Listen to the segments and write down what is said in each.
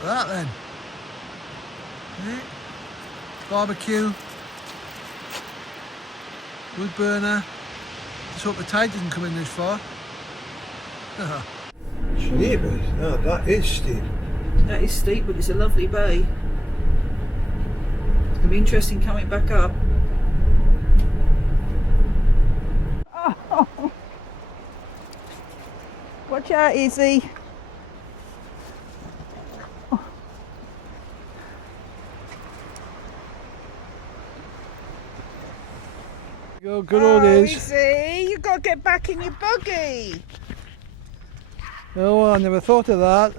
at that then. Barbecue, wood burner. Just hope the tide didn't come in this far. Steep, no, that is steep. That is steep, but it's a lovely bay. It's going to be interesting coming back up. Oh. Watch out, Izzy. Go, good old Iz. Izzy, you've got to get back in your buggy. Oh, I never thought of that.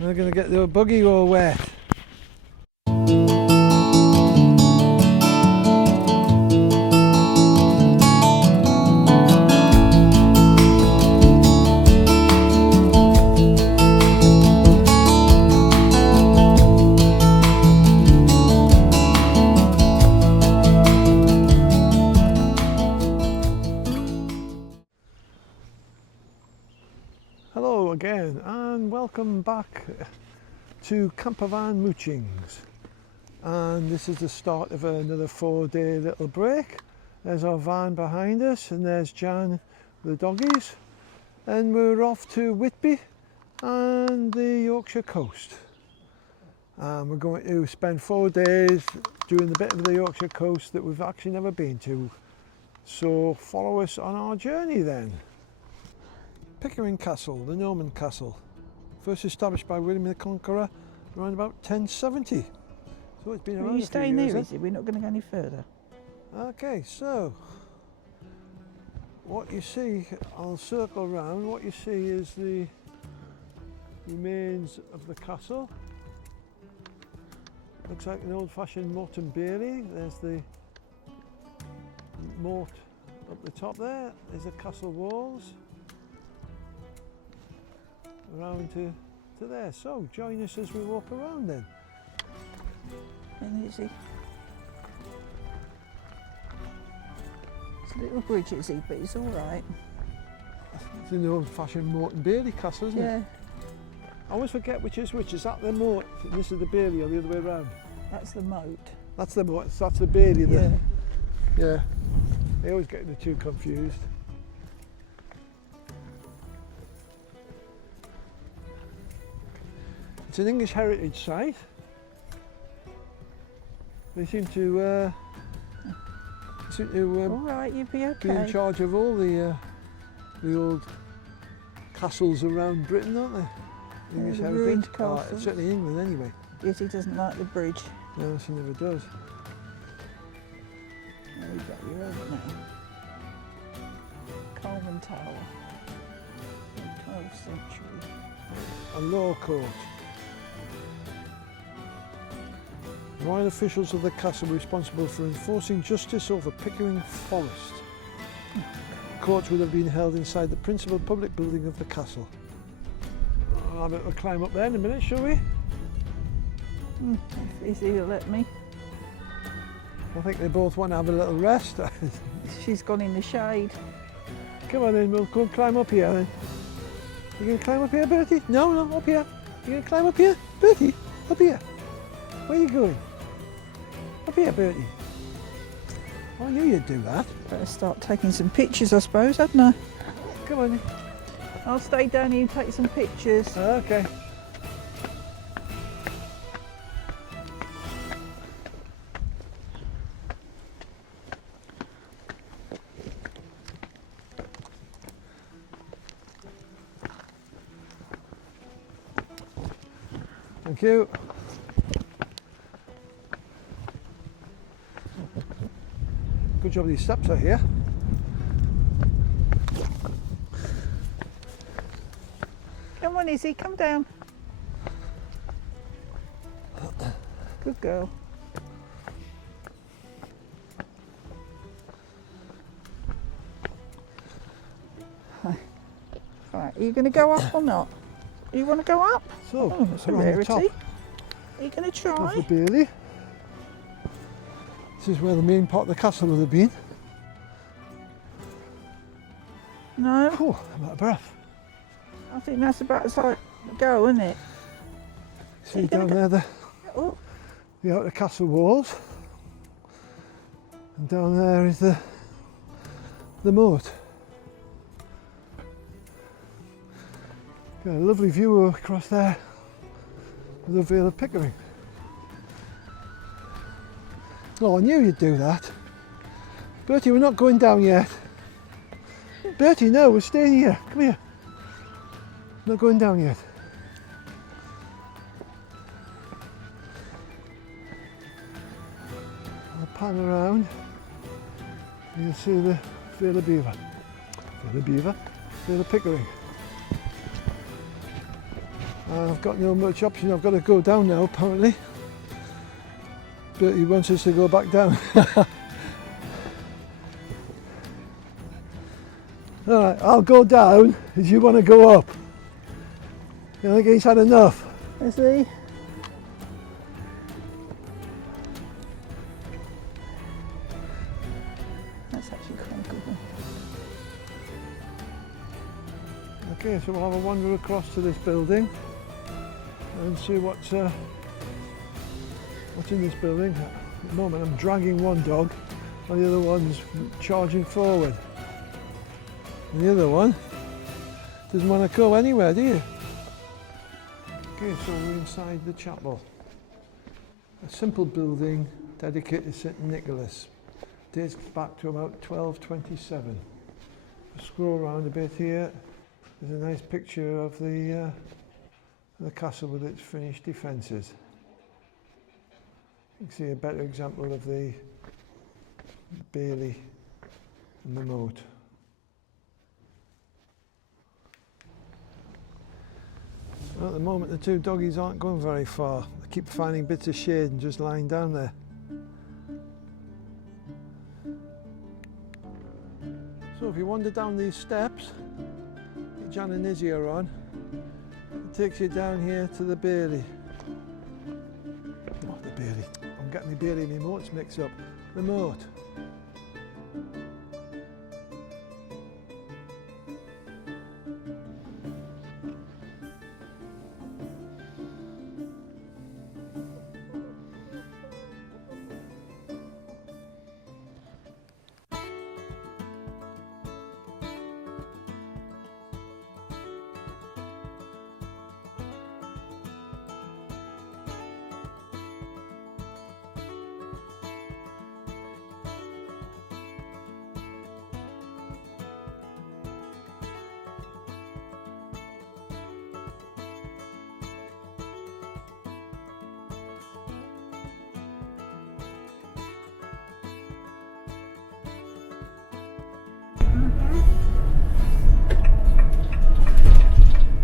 We're going to get the buggy all wet. Hello again and welcome back to Campervan Moochings, and this is the start of another 4-day little break. There's our van behind us and there's Jan, the doggies, and we're off to Whitby and the Yorkshire coast, and we're going to spend 4 days doing the bit of the Yorkshire coast that we've actually never been to, so follow us on our journey then. Pickering Castle, the Norman castle, first established by William the Conqueror around about 1070. So it's been around. Are you staying there, Izzy? We're not going to go any further. Okay, so what you see, I'll circle around. What you see is the remains of the castle. Looks like an old-fashioned moat and bailey. There's the moat up the top there. There's the castle walls. Around to there, so join us as we walk around then. And Izzy, it's a little bridge, Izzy, but it's all right. It's an old-fashioned moat and bailey castle, isn't it? I always forget which is which. Is that the moat and this is the bailey, or the other way around? That's the moat. That's the moat, that's the bailey. Yeah. Yeah. I always get the two confused. It's an English heritage site. They seem to All right, you'll be okay. be in charge of all the old castles around Britain, aren't they? English the heritage. ruined castles. Certainly England anyway. Izzy doesn't like the bridge. No, she never does. There you go, you're over now. Coleman Tower, 12th century. A law court. Royal officials of the castle were responsible for enforcing justice over Pickering Forest. Courts would have been held inside the principal public building of the castle. I'll have a little climb up there in a minute, shall we? If Izzy will let me. I think they both want to have a little rest. She's gone in the shade. Come on then, we'll go and climb up here then. You going to climb up here, Bertie? No, up here. You going to climb up here? Bertie, up here. Where are you going? Up here, Bertie. I knew you'd do that. Better start taking some pictures, I suppose, hadn't I? Come on then. I'll stay down here and take some pictures. Okay. Thank you. Good job these steps are here. Come on, Izzy, come down. Good girl. Right, are you going to go up or not? You want to go up? So, Oh, that's a we're on the rarity. top Are you going to of the try? bailey. This is where the main part of the castle would have been. No? Oh, I'm out of breath. I think that's about as I go, isn't it? See down there the Oh, outer castle walls, and down there is the moat. Got a lovely view across there of the Vale of Pickering. Oh, I knew you'd do that. Bertie, we're not going down yet. Bertie, no, we're staying here. Come here. Not going down yet. I'll pan around. You'll see the Vale of Beaver. Vale of Beaver? Vale of Pickering. I've got no much option. I've got to go down now, apparently. Bertie wants us to go back down. Alright, I'll go down if you want to go up. I think he's had enough. is he? That's actually quite a good one. Okay, so we'll have a wander across to this building and see what's in this building. At the moment I'm dragging one dog and the other one's charging forward. And the other one doesn't want to go anywhere, do you? Okay, so we're inside the chapel. A simple building dedicated to St Nicholas. Dates back to about 1227. Scroll around a bit here. There's a nice picture of the castle with its finished defences. You can see a better example of the bailey and the moat. Well, at the moment the two doggies aren't going very far. I keep finding bits of shade and just lying down there. So if you wander down these steps, Jan and Izzy are on, it takes you down here to the bailey. Not the bailey. I'm getting the bailey and the moats mixed up. The moat.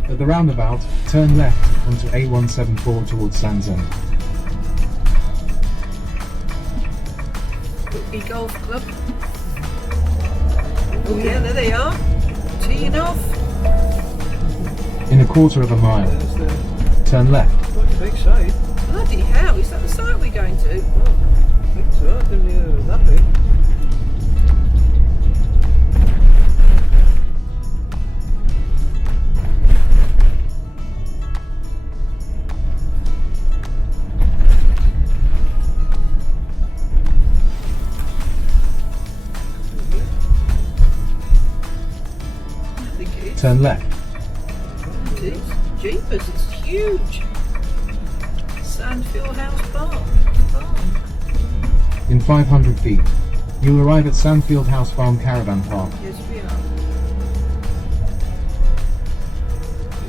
At the roundabout, turn left onto A174 towards Sands End. Whitby Golf Club. Oh yeah, there they are. Teeing off. In a quarter of a mile, turn left. Quite a big site. Bloody hell, is that the site we're going to? I think so. I didn't know it was that big. Turn left. It is. Jeepers, it's huge. Sandfield House Farm. In 500 feet, you'll arrive at Sandfield House Farm Caravan Park. Yes, we are.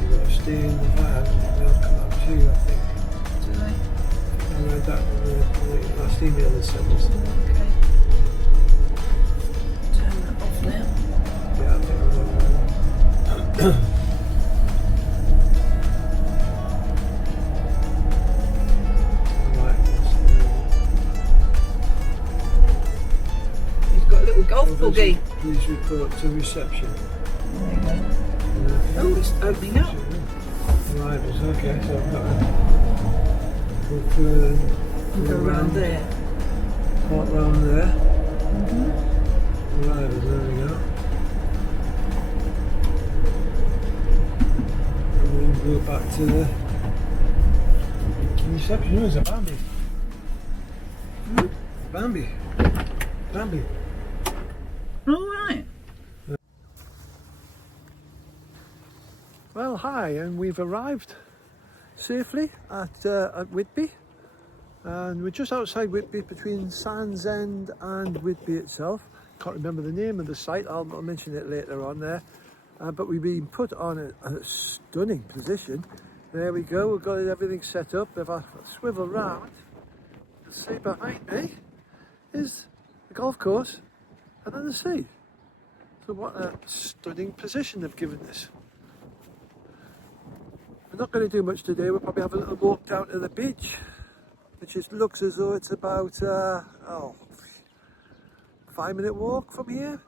You've got to stay in the van and they'll come up to you, I think. Do they? I read that in the last email they sent us. Okay. Turn that off now. Yeah, I think I read that. Right, He's got a little golf buggy. please report to reception. Oh, it's opening up. Right, it's okay, so I've got to Go around there. Park round there. Right, there we go. Go back to the reception. Who is it? Bambi. Bambi. Bambi. All right. Well, hi, and we've arrived safely at Whitby, and we're just outside Whitby between Sands End and Whitby itself. Can't remember the name of the site. I'll mention it later on there. But we've been put on a stunning position. There we go. We've got everything set up. If I swivel round, you'll see behind me is the golf course and then the sea. So what a stunning position they've given us. We're not going to do much today. We'll probably have a little walk down to the beach, which looks as though it's about 5-minute walk from here.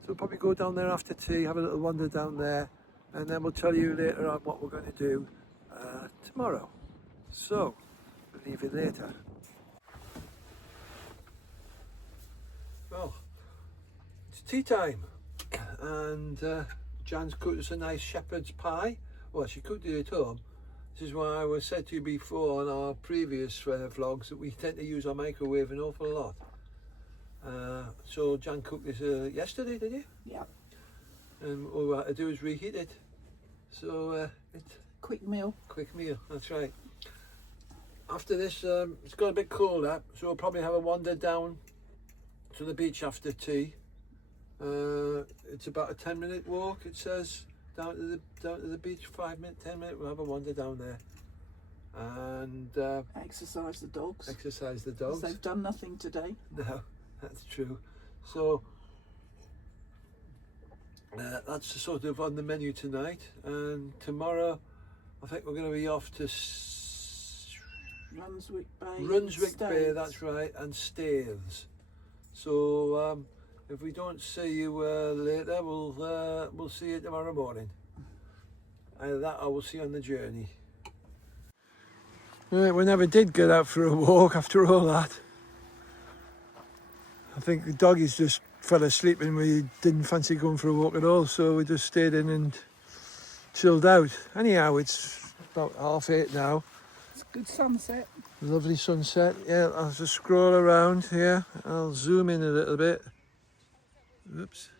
So we'll probably go down there after tea, have a little wander down there, and then we'll tell you later on what we're going to do tomorrow. So we'll leave you later. Well, it's tea time, and Jan's cooked us a nice shepherd's pie. Well, she cooked it at home. This is why I was said to you before on our previous vlogs that we tend to use our microwave an awful lot. So Jan cooked this yesterday, did you? Yeah. And all we had to do is reheat it. So it's Quick meal. quick meal, that's right. After this, it's got a bit colder, so we'll probably have a wander down to the beach after tea. It's about a 10-minute walk, it says, down to the beach. 5 minutes, 10 minutes. We'll have a wander down there and Exercise the dogs. exercise the 'Cause dogs. they've done nothing today. No, that's true. So that's sort of on the menu tonight, and tomorrow I think we're going to be off to Runswick Bay. Runswick and Bay, Staithes. that's right, and Staithes. So if we don't see you later, we'll see you tomorrow morning. Either that or we'll see you on the journey. Right, we never did get out for a walk after all that. I think the doggies just fell asleep and we didn't fancy going for a walk at all, so we just stayed in and chilled out. Anyhow, it's about 8:30 now. It's a good sunset. Lovely sunset. Yeah, I'll just scroll around here. I'll zoom in a little bit. Oops.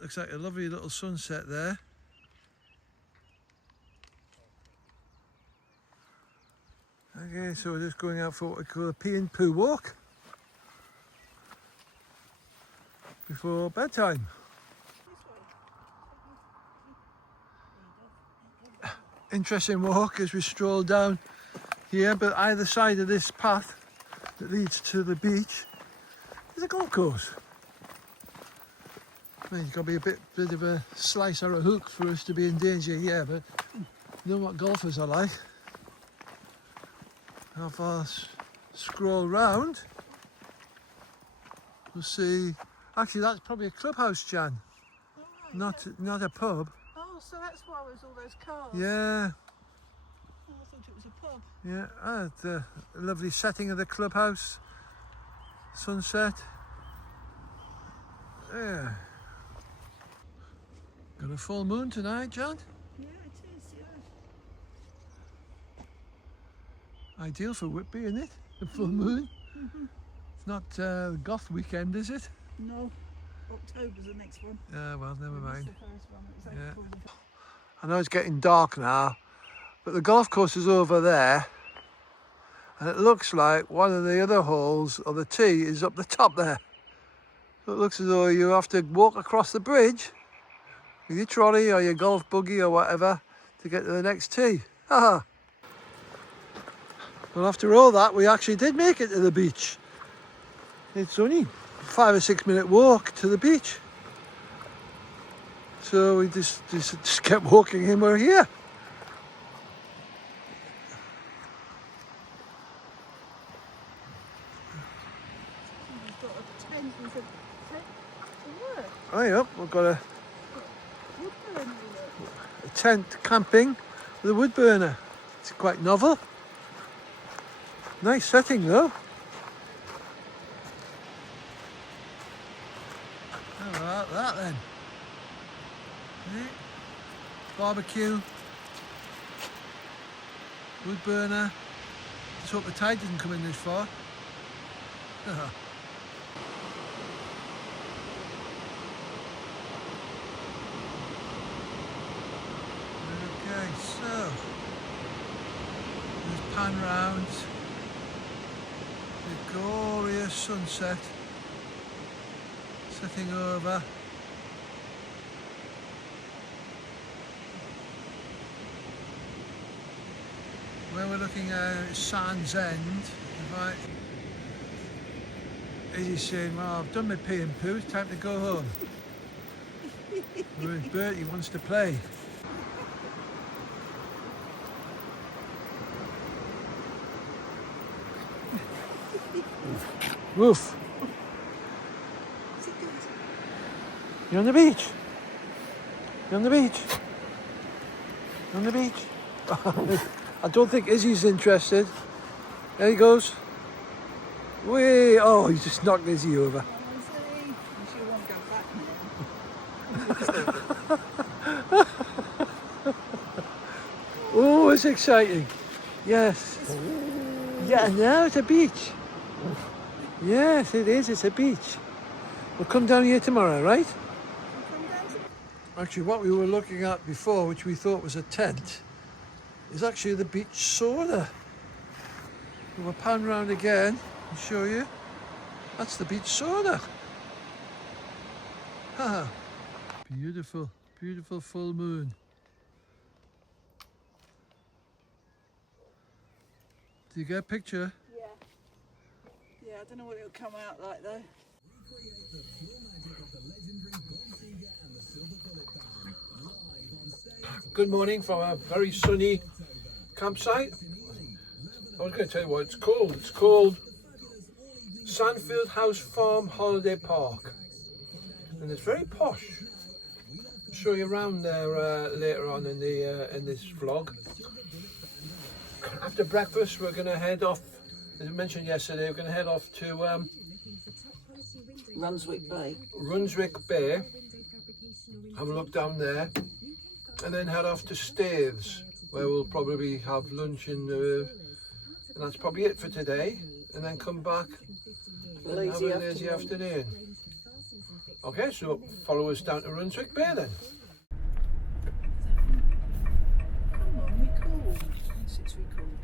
Looks like a lovely little sunset there. Okay, so we're just going out for what we call a pee and poo walk before bedtime. Interesting walk as we stroll down here, but either side of this path that leads to the beach is a golf course. I mean, it's got to be a bit of a slice or a hook for us to be in danger here, but you know what golfers are like. If I scroll round, we'll see. Actually, that's probably a clubhouse, Jan. Oh, right, Not a pub. Oh, so that's why there's all those cars. Yeah, Oh, I thought it was a pub. yeah. The lovely setting of the clubhouse. Sunset. Yeah. Got a full moon tonight, Jan. Yeah, it is, yeah. Ideal for Whitby, isn't it? The full moon. Mm-hmm. It's not goth weekend, is it? No, October's the next one. Well, never mind. That's the first one. It was Yeah. April. I know it's getting dark now, but the golf course is over there, and it looks like one of the other holes, or the tee, is up the top there. So it looks as though you have to walk across the bridge with your trolley or your golf buggy or whatever to get to the next tee. Haha. Well, after all that, we actually did make it to the beach. It's only 5 or 6 minute walk to the beach. So we just kept walking and we're here. We've got a tent with a tent to work. Oh yeah, we've got Wood burner in it. a tent camping with a wood burner. It's quite novel. Nice setting though. How about that then? Yeah. Barbecue, wood burner. Just hope the tide didn't come in this far. Okay, so let's pan round the glorious sunset setting over. Where we're looking at Sand's End, right? Izzy's saying, well, I've done my pee and poo, it's time to go home. Whereas Bertie wants to play. Woof. Is it good? You're on the beach? You're on the beach? You're on the beach? I don't think Izzy's interested. There he goes. Whee! Oh, he just knocked Izzy over. She won't go back now. Oh, it's exciting. Yes. Yeah, now it's a beach. Yes, it is. It's a beach. We'll come down here tomorrow, right? Actually, what we were looking at before, which we thought was a tent, is actually the beach sauna. We'll pan round again and show you. That's the beach sauna. Haha. Beautiful, beautiful full moon. Did you get a picture? Yeah. Yeah, I don't know what it'll come out like though. Good morning from a very sunny campsite. I was going to tell you what it's called. It's called Sandfield House Farm Holiday Park, and it's very posh. I'll show you around there later on in this vlog. After breakfast, we're going to head off. As I mentioned yesterday, we're going to head off to Runswick Bay. Runswick Bay. Have a look down there, and then head off to Staithes, where we'll probably have lunch and that's probably it for today, and then come back and have a lazy afternoon. Okay, so follow us down to Runswick Bay then. Come on, record. Yes, it's recording.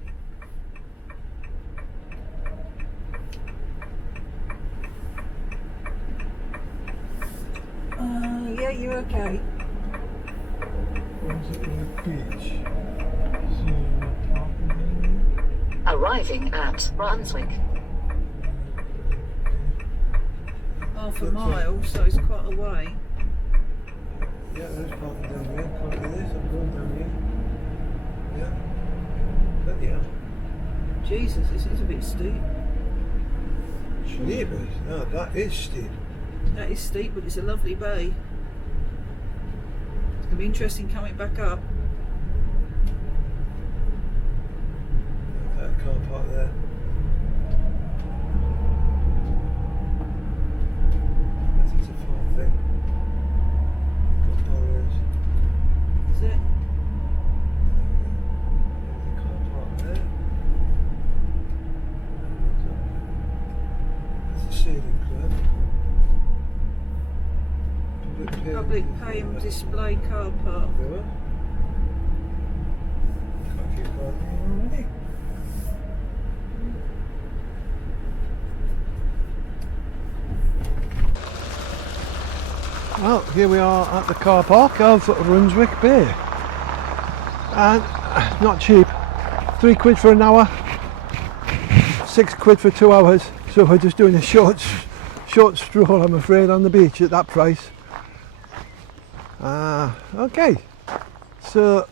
Yeah, you're okay. Beach. Arriving at Brunswick. Half a mile, so it's quite a way. Yeah, there's parking down here. Can't do this. I'm going down here. Yeah. But yeah. Jesus, this is a bit steep. Steep. No, that is steep. That is steep, but it's a lovely bay. It's going to be interesting coming back up. That car park there. This is a farm thing. Got borrowers. Is it? There's a car park there. That's the sailing club. Public pay and display car park. There were. Quite a few cars there already. Well, here we are at the car park of Runswick Bay, and not cheap. £3 for an hour, £6 for 2 hours. So we're just doing a short stroll, I'm afraid, on the beach at that price. Okay, so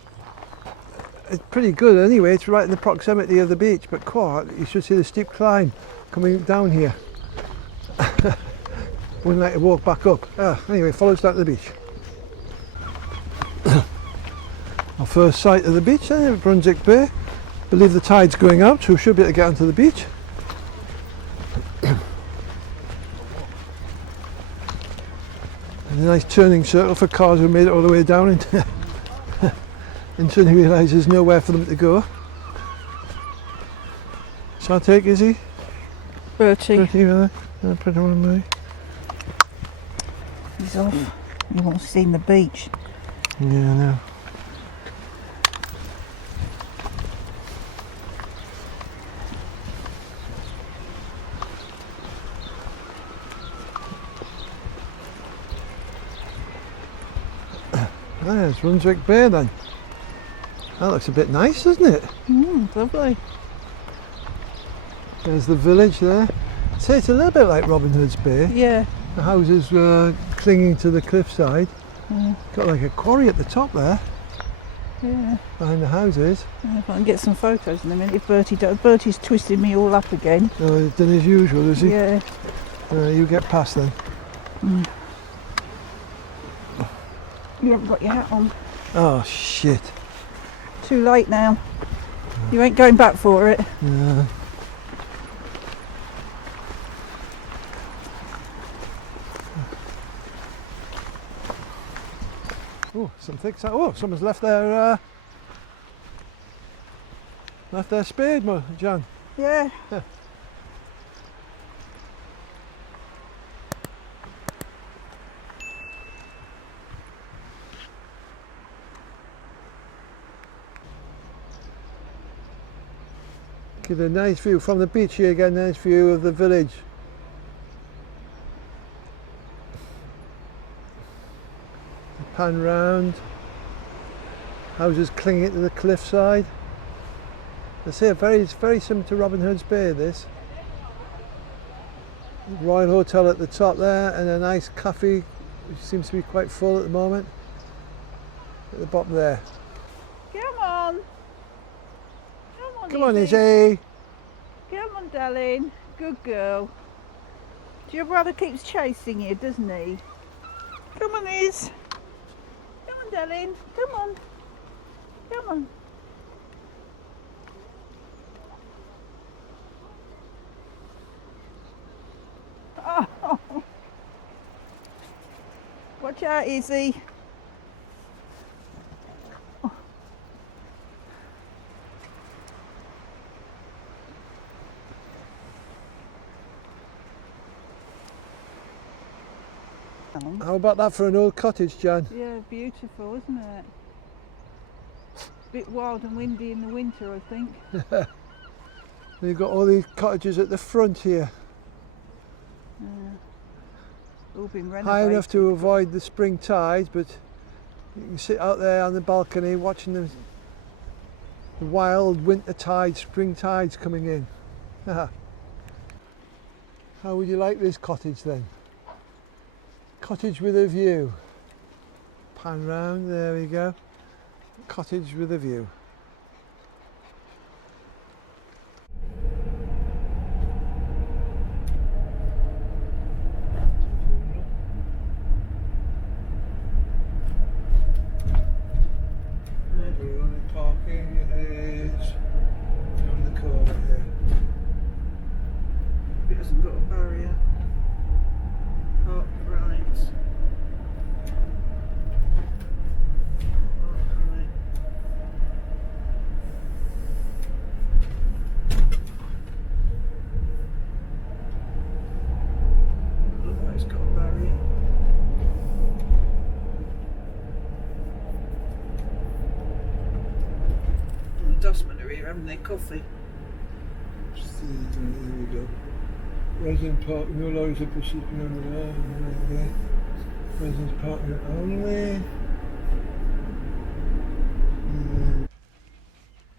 it's pretty good anyway. It's right in the proximity of the beach, but you should see the steep climb coming down here. Wouldn't like to walk back up. Anyway, follow us down to the beach. Our first sight of the beach then at Brunswick Bay. Believe the tide's going out, so we should be able to get onto the beach. And a nice turning circle for cars who made it all the way down until he realises there's nowhere for them to go. Shall I take Izzy? Bertie. Bertie with her? Put her on me. He's off. He wants to see the beach. Yeah, I know. There's Runswick Bay then. That looks a bit nice, doesn't it? Lovely. There's the village there. So it's a little bit like Robin Hood's Bay. Yeah. The houses clinging to the cliffside. Yeah. Got like a quarry at the top there, Yeah. behind the houses. If I can get some photos in a minute. If Bertie's twisted me all up again. He's done as usual, is he? Yeah. You get past then. You haven't got your hat on. Oh shit. Too late now. You ain't going back for it. Yeah. Oh, some thick sand. Oh, someone's left their spade, Jan. Yeah. Get a nice view from the beach here. Get a nice view of the village. Pan round. Houses clinging to the cliffside. I say it's very similar to Robin Hood's Bay. This Royal Hotel at the top there, and a nice cafe, which seems to be quite full at the moment. At the bottom there. Come on. Come on, Izzy. Come on, darling. Good girl. Your brother keeps chasing you, doesn't he? Come on, Iz. Come on, darling. Come on. Come on. Oh. Watch out, Izzy. How about that for an old cottage, Jan? Yeah, beautiful, isn't it? Bit wild and windy in the winter, I think. You've got all these cottages at the front here. All been renovated. High enough to avoid the spring tides, but you can sit out there on the balcony watching the wild winter tides, spring tides coming in. How would you like this cottage then? Cottage with a view. Pan round, there we go. Cottage with a view. We're on the parking is on the corner here. It hasn't got a barrier. Park right. Look like it's got a barrier. And the dustmen are here having their coffee. There we go. Resident parking, no lorries are proceeding on the road. Residents parking only.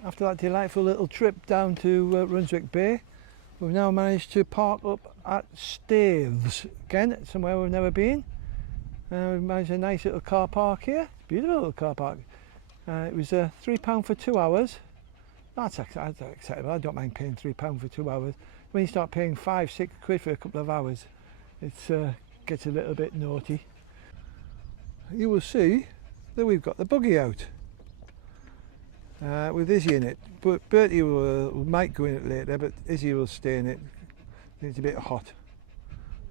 After that delightful little trip down to Runswick Bay, we've now managed to park up at Staithes again, somewhere we've never been. We've managed a nice little car park here, beautiful little car park. It was £3 for 2 hours. That's acceptable. I don't mind paying £3 for 2 hours. When you start paying £5-6 quid for a couple of hours, it gets a little bit naughty. You will see that we've got the buggy out with Izzy in it. But Bertie might go in it later, but Izzy will stay in it. It's a bit hot.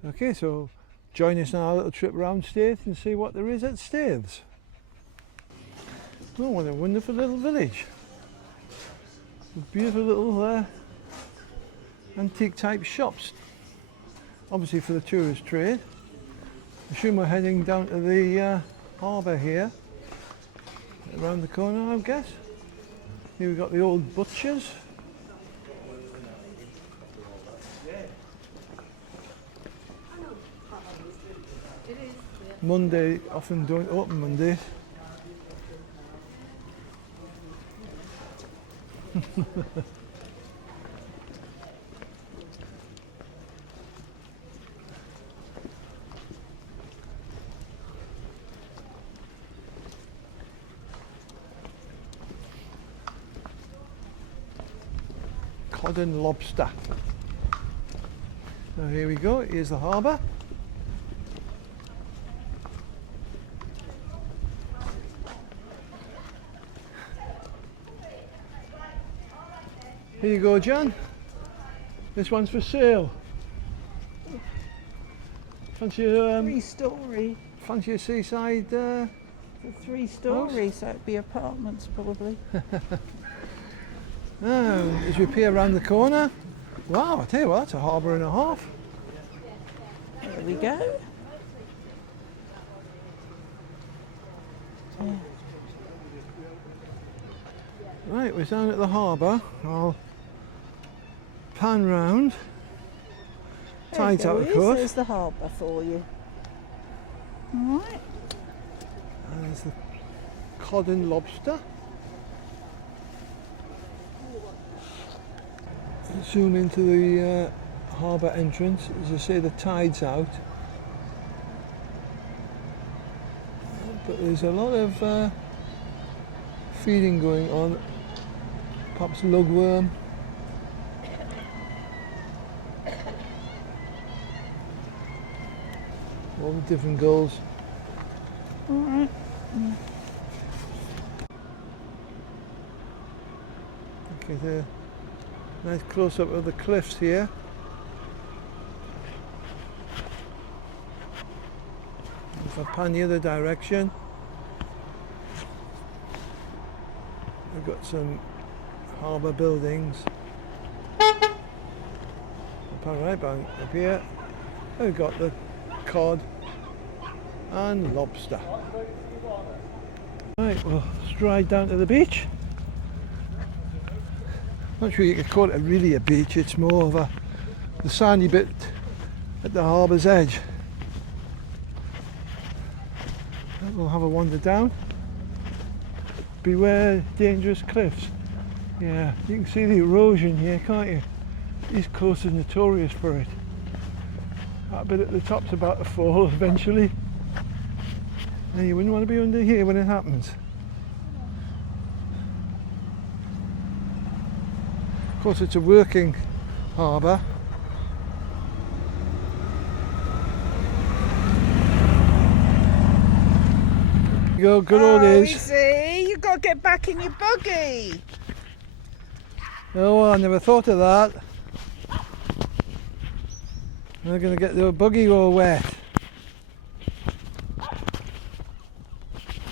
Okay, so join us on our little trip around Staithes and see what there is at Staithes. Oh, what a wonderful little village. A beautiful little antique type shops, obviously for the tourist trade. I assume we're heading down to the harbour here, around the corner I guess. Here we've got the old butchers. Monday, often don't open Mondays. Cod and lobster. So here we go, here's the harbour. Here you go, Jan. This one's for sale. Fancy a 3-story. fancy a seaside? It's a 3-story, so it'd be apartments probably. As we peer around the corner, wow! I tell you what, that's a harbour and a half. There we go. Yeah. Right, we're down at the harbour. I'll pan round. Tides out of course. There's the harbour for you. Alright. And there's the cod and lobster. Zoom into the harbour entrance. As I say, the tide's out. But there's a lot of feeding going on. Perhaps lugworm. All the different gulls. Alright. Okay, the nice close up of the cliffs here. If I pan the other direction, we've got some harbour buildings. I'll pan right back up here. We've got the cod and lobster. Right, we'll stride down to the beach. Not sure you could call it really a beach, it's more of the sandy bit at the harbour's edge. We'll have a wander down. Beware dangerous cliffs. Yeah, you can see the erosion here, can't you? East Coast is notorious for it. That bit at the top's about to fall eventually. And you wouldn't want to be under here when it happens. Of course, it's a working harbour. Go, good old days. Izzy, you've got to get back in your buggy. Oh, I never thought of that. We're going to get the buggy all wet.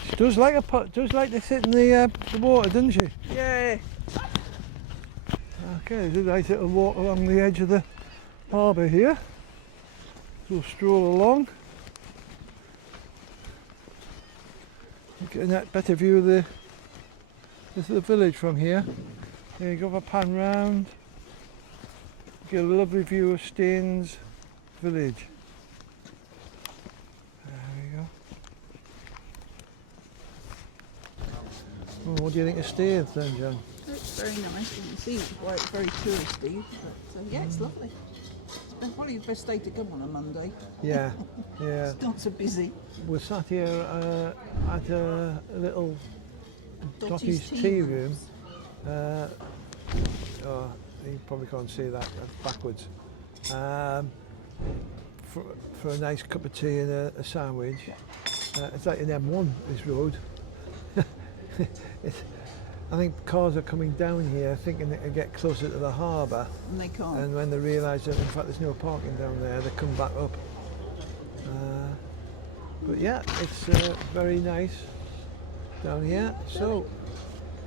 She does like to sit in the water, doesn't she? Yeah. Okay, there's a nice little walk along the edge of the harbour here. We'll stroll along. Getting that better view of the village from here. There you go, for a pan round. Get a lovely view of Staithes village. There we go. Oh, what do you think of Staithes then, John? It's very nice. You can see why it's very touristy. But yeah, it's lovely. It's probably the best day to come on a Monday. Yeah, yeah. It's not so busy. We're sat here at a little Dottie's tea room. Oh, you probably can't see that, that's backwards. For a nice cup of tea and a sandwich. It's like an M1, this road. I think cars are coming down here thinking they can get closer to the harbour. And they can't. And when they realise that in fact there's no parking down there, they come back up. But yeah, it's very nice down here. So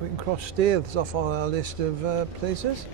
we can cross Staithes off on our list of places.